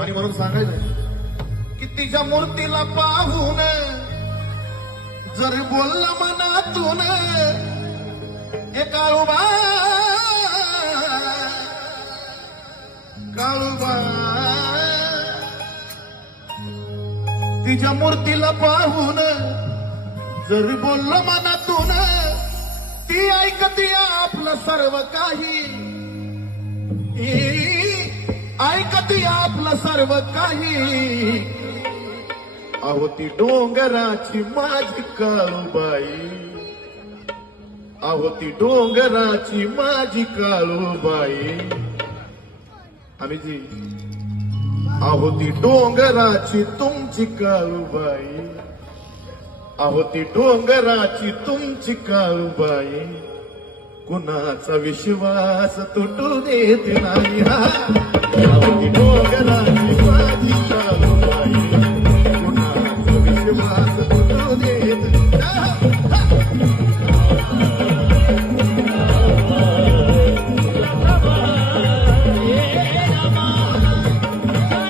आणि म्हणून सांगायचं की तिच्या मूर्तीला पाहून जर बोलला मनातून हे काळूबा काळूबा, तिच्या मूर्तीला पाहून जर बोलला मनातून ती ऐकते आपलं सर्व काही, ऐकते आपलं सर्व काही. अहो ती डोंगराची माझी काळूबाई, अहो ती डोंगराची माझी काळूबाई. आम्हीजी अहो ती डोंगराची तुमची काळूबाई, अहो ती डोंगराची तुमची काळूबाई. कुणाचा विश्वास तुटू देत नाही. अहो ती डोंगराची माझी काळूबाई, कुणाचा विश्वास